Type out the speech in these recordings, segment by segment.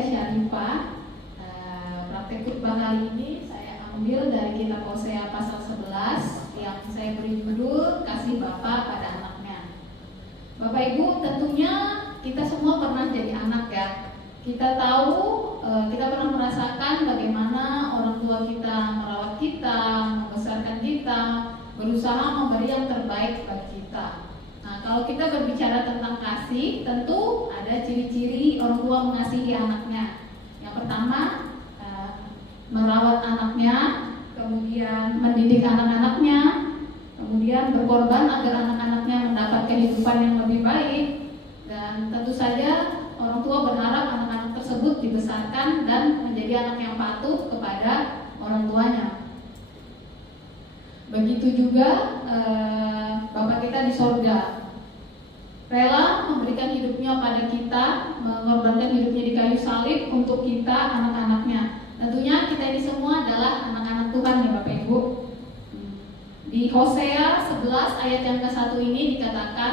saya Syarifah. Praktek khotbah kali ini saya ambil dari kitab Hosea pasal 11 yang saya beri judul Kasih Bapa pada Anaknya. Bapak Ibu, tentunya kita semua pernah jadi anak ya. Kita tahu, kita pernah merasakan bagaimana orang tua kita merawat kita, membesarkan kita, berusaha memberi yang terbaik bagi kita. Nah, kalau kita berbicara tentang kasih, tentu ada ciri-ciri orang tua mengasihi anaknya. Yang pertama, merawat anaknya, kemudian mendidik anak-anaknya, kemudian berkorban agar anak-anaknya mendapat kehidupan yang lebih baik, dan tentu saja orang tua berharap anak-anak tersebut dibesarkan dan menjadi anak yang patuh kepada orang tuanya. Begitu juga Bapak kita di sorga rela memberikan hidupnya pada kita, mengorbankan hidupnya di kayu salib untuk kita, anak-anaknya. Tentunya kita ini semua adalah anak-anak Tuhan ya Bapak Ibu. Di Hosea 11 ayat yang ke-1 ini dikatakan,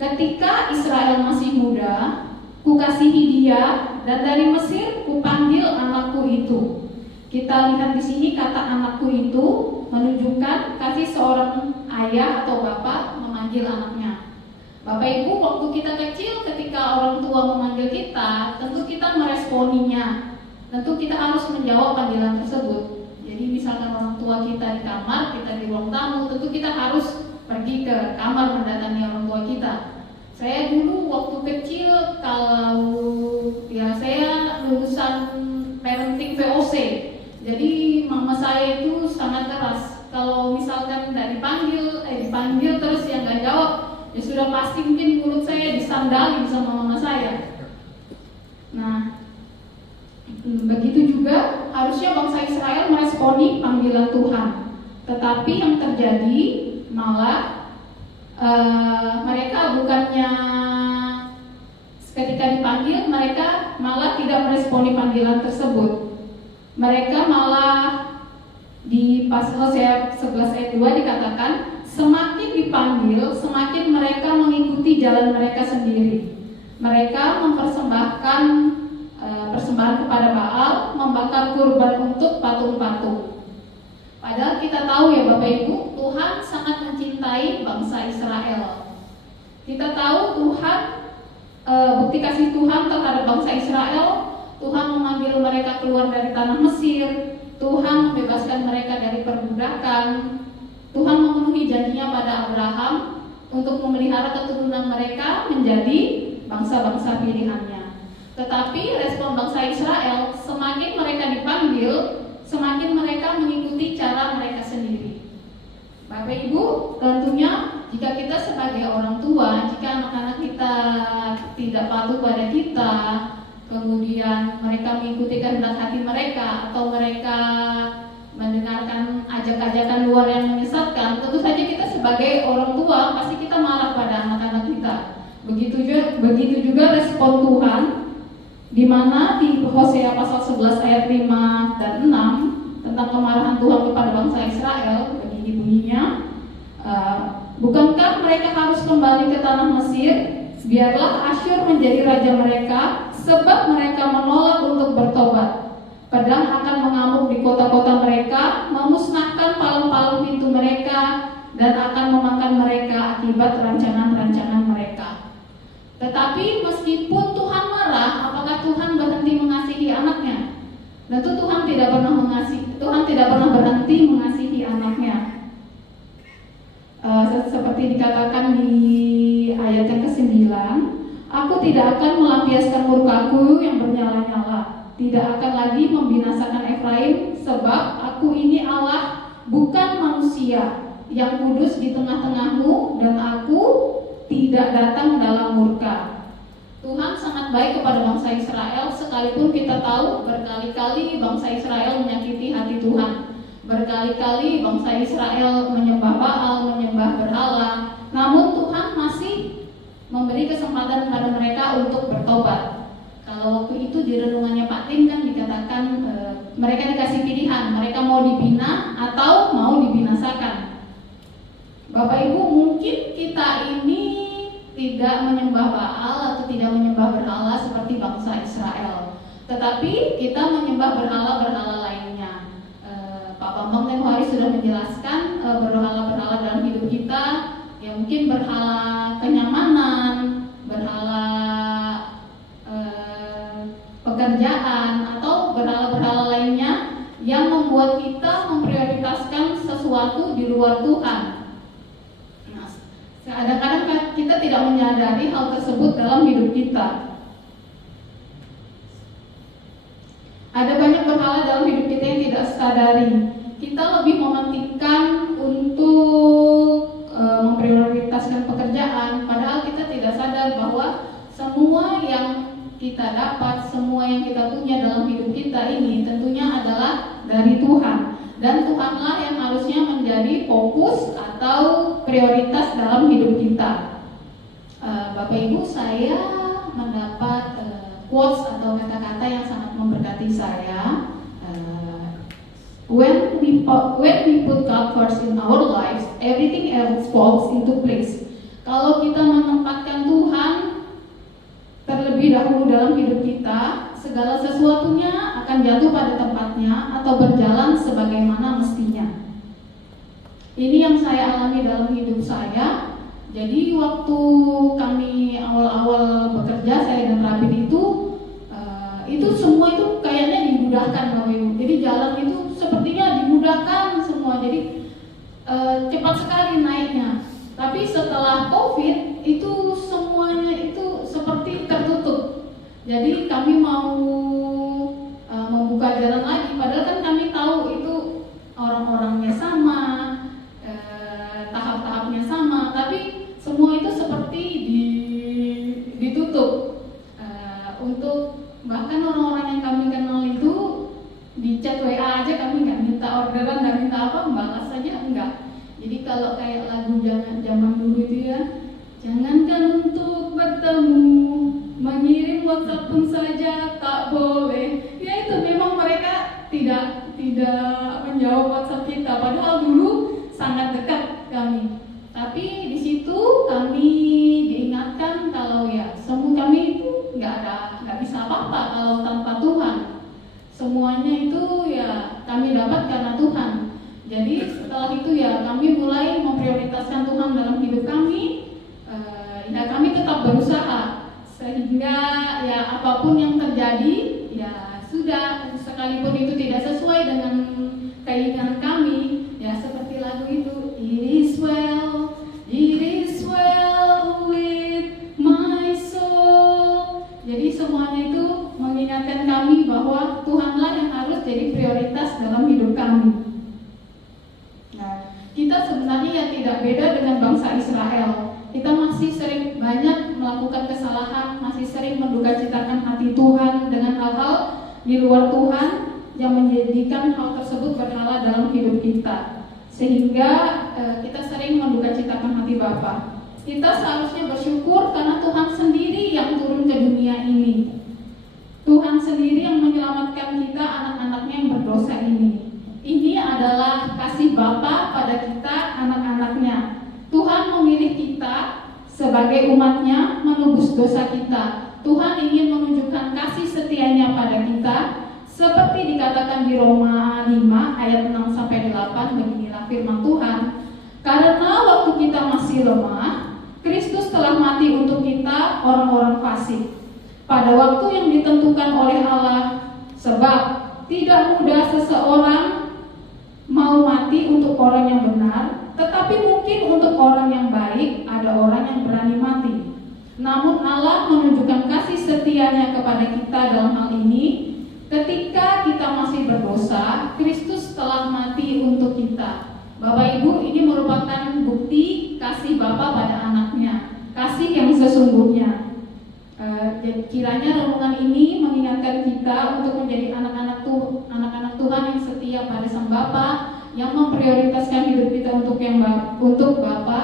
ketika Israel masih muda, kukasihi dia, dan dari Mesir kupanggil anakku itu. Kita lihat di sini kata anakku itu menunjukkan kasih seorang ayah atau bapak memanggil anaknya. Bapak Ibu, waktu kita kecil ketika orang tua memanggil kita, tentu kita meresponinya. Tentu kita harus menjawab panggilan tersebut. Jadi misalkan orang tua kita di kamar, kita di ruang tamu, tentu kita harus pergi ke kamar mendatangi orang tua kita. Saya dulu waktu kecil, kalau ya saya lulusan parenting VOC, jadi mama saya itu sangat keras. Kalau misalkan tidak dipanggil terus yang nggak jawab, ya sudah pasti mungkin mulut saya disandalin sama mama saya. Nah, begitu juga harusnya bangsa Israel meresponi panggilan Tuhan. Tetapi yang terjadi malah mereka bukannya ketika dipanggil, mereka malah tidak meresponi panggilan tersebut. Mereka malah di pasal Hosea 11 ayat 2 dikatakan, semakin dipanggil, semakin mereka mengikuti jalan mereka sendiri. Mereka mempersembahkan persembahan kepada Baal, membakar kurban untuk patung-patung. Padahal kita tahu ya Bapak Ibu, Tuhan sangat mencintai bangsa Israel. Kita tahu Tuhan, bukti kasih Tuhan terhadap bangsa Israel, Tuhan mengambil mereka keluar dari tanah Mesir, Tuhan membebaskan mereka dari perbudakan, Tuhan memenuhi janjinya pada Abraham untuk memelihara keturunan mereka menjadi bangsa-bangsa pilihannya. Tetapi respon bangsa Israel, semakin mereka dipanggil, semakin mereka mengikuti cara mereka sendiri. Bapak Ibu, tentunya jika kita sebagai orang tua, jika anak-anak kita tidak patuh pada kita, kemudian mereka mengikuti kehendak hati mereka, atau mereka mendengarkan ajak-ajakan luar yang menyesatkan, tentu saja kita sebagai orang tua pasti kita marah pada anak-anak kita. Begitu juga respon Tuhan, di mana di Hosea pasal 11 ayat 5 dan 6 tentang kemarahan Tuhan kepada bangsa Israel, begini bunyinya, bukankah mereka harus kembali ke tanah Mesir? Biarlah Asyur menjadi raja mereka, sebab mereka menolak untuk bertobat. Pedang akan mengamuk di kota-kota mereka, memusnahkan palang-palang pintu mereka, dan akan memakan mereka akibat rancangan-rancangan mereka. Tetapi meskipun Tuhan marah, apakah Tuhan berhenti mengasihi anaknya? Tentu Tuhan tidak pernah berhenti mengasihi anaknya. Seperti dikatakan di ayat yang ke-9, aku tidak akan melampiaskan murkaku yang bernyala-nyala, tidak akan lagi membinasakan Efraim, sebab aku ini Allah, bukan manusia, yang kudus di tengah-tengahmu, dan aku tidak datang dalam murka. Tuhan sangat baik kepada bangsa Israel, sekalipun kita tahu berkali-kali bangsa Israel menyakiti hati Tuhan. Berkali-kali bangsa Israel menyembah Baal, menyembah berhala, namun Tuhan masih memberi kesempatan kepada mereka untuk bertobat. Kalau waktu itu di renungannya Pak Tim kan dikatakan mereka dikasih pilihan, mereka mau dibina atau mau dibinasakan. Bapak Ibu, mungkin kita ini tidak menyembah Baal atau tidak menyembah berhala seperti bangsa Israel. tetapi kita menyembah berhala-berhala lainnya. Pak Bambang tempo hari sudah menjelaskan berhala-berhala dalam hidup kita, ya mungkin berhala kenyamanan, berhala pekerjaan, atau berhala-berhala lainnya yang membuat kita memprioritaskan sesuatu di luar Tuhan. Nah, kadang-kadang kita tidak menyadari hal tersebut dalam hidup kita. Ada banyak berhala dalam hidup kita yang tidak sadari. Kita lebih mementingkan untuk memprioritaskan pekerjaan, padahal kita tidak sadar bahwa semua yang kita dapat, semua yang kita punya dalam hidup kita ini tentunya adalah dari Tuhan. Dan Tuhanlah yang harusnya menjadi fokus atau prioritas dalam hidup kita. Bapak Ibu, saya mendapat quotes atau kata-kata yang sangat memberkati saya. When we put God first in our lives, everything else falls into place. Kalau kita menempatkan Tuhan terlebih dahulu dalam hidup kita, segala sesuatunya akan jatuh pada tempatnya atau berjalan sebagaimana mestinya. Ini yang saya alami dalam hidup saya. Jadi waktu kami awal-awal bekerja, saya dan Rabin itu semua itu kayaknya dimudahkan Bapak Ibu. Jadi jalan itu sepertinya dimudahkan semua. Jadi cepat sekali naiknya. Tapi setelah COVID itu semuanya itu seperti tertutup. Jadi kami mau membuka jalan lagi, padahal kan kami tahu itu orang-orangnya sama, tahap-tahapnya sama, tapi semua itu seperti ditutup. Untuk bahkan orang-orang yang kami kenal itu di chat WA aja kami nggak minta orderan, nggak minta apa, balas saja enggak. Jadi kalau kayak lagu zaman dulu itu ya, jangankan untuk bertemu, mengirim WhatsApp pun saja tak boleh. Ya itu memang mereka tidak menjawab WhatsApp kita, padahal dulu sangat dekat kami. Tapi di situ kami diingatkan kalau ya semua kami itu nggak bisa apa-apa kalau tanpa Tuhan. Semuanya itu ya kami dapat karena Tuhan. Jadi setelah itu ya kami mulai memprioritaskan Tuhan dalam hidup kami. Ya kami tetap berusaha sehingga ya apapun yang terjadi ya sudah, sekalipun itu tidak sesuai dengan keinginan kami, ya seperti lagu itu, it is well with my soul. Jadi semuanya itu mengingatkan kami bahwa Tuhanlah yang harus jadi prioritas dalam hidup kami. Nah, kita sebenarnya ya tidak beda dengan bangsa Israel. Kita masih sering banyak melakukan kesalahan, masih sering mendukacitakan hati Tuhan dengan hal-hal di luar Tuhan yang menjadikan hal tersebut berhala dalam hidup kita, sehingga kita sering mendukacitakan hati Bapa. Kita seharusnya bersyukur karena Tuhan sendiri yang turun ke dunia ini. Tuhan sendiri yang menyelamatkan kita, anak-anaknya yang berdosa ini. Ini adalah kasih Bapa pada kita, anak-anaknya. Tuhan memilih kita sebagai umatnya menebus dosa kita. Tuhan ingin menunjukkan kasih setianya pada kita, seperti dikatakan di Roma 5 ayat 6-8, beginilah firman Tuhan. Karena waktu kita masih lemah, Kristus telah mati untuk kita, orang-orang fasik. Pada waktu yang ditentukan oleh Allah, sebab tidak mudah seseorang mau mati untuk orang yang benar, tetapi mungkin untuk orang yang baik ada orang yang berani mati. Namun Allah menunjukkan kasih setianya kepada kita dalam hal ini. Ketika kita masih berdosa, Kristus telah mati untuk kita. Bapak Ibu, ini merupakan bukti kasih Bapa pada anaknya, kasih yang sesungguhnya. Kiranya renungan ini mengingatkan kita untuk menjadi anak-anak Tuhan yang setia pada Sang Bapa, yang memprioritaskan hidup kita untuk Bapa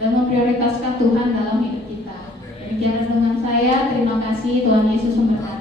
dan memprioritaskan Tuhan dalam hidup kita. Demikian dengan saya, terima kasih, Tuhan Yesus memberkati.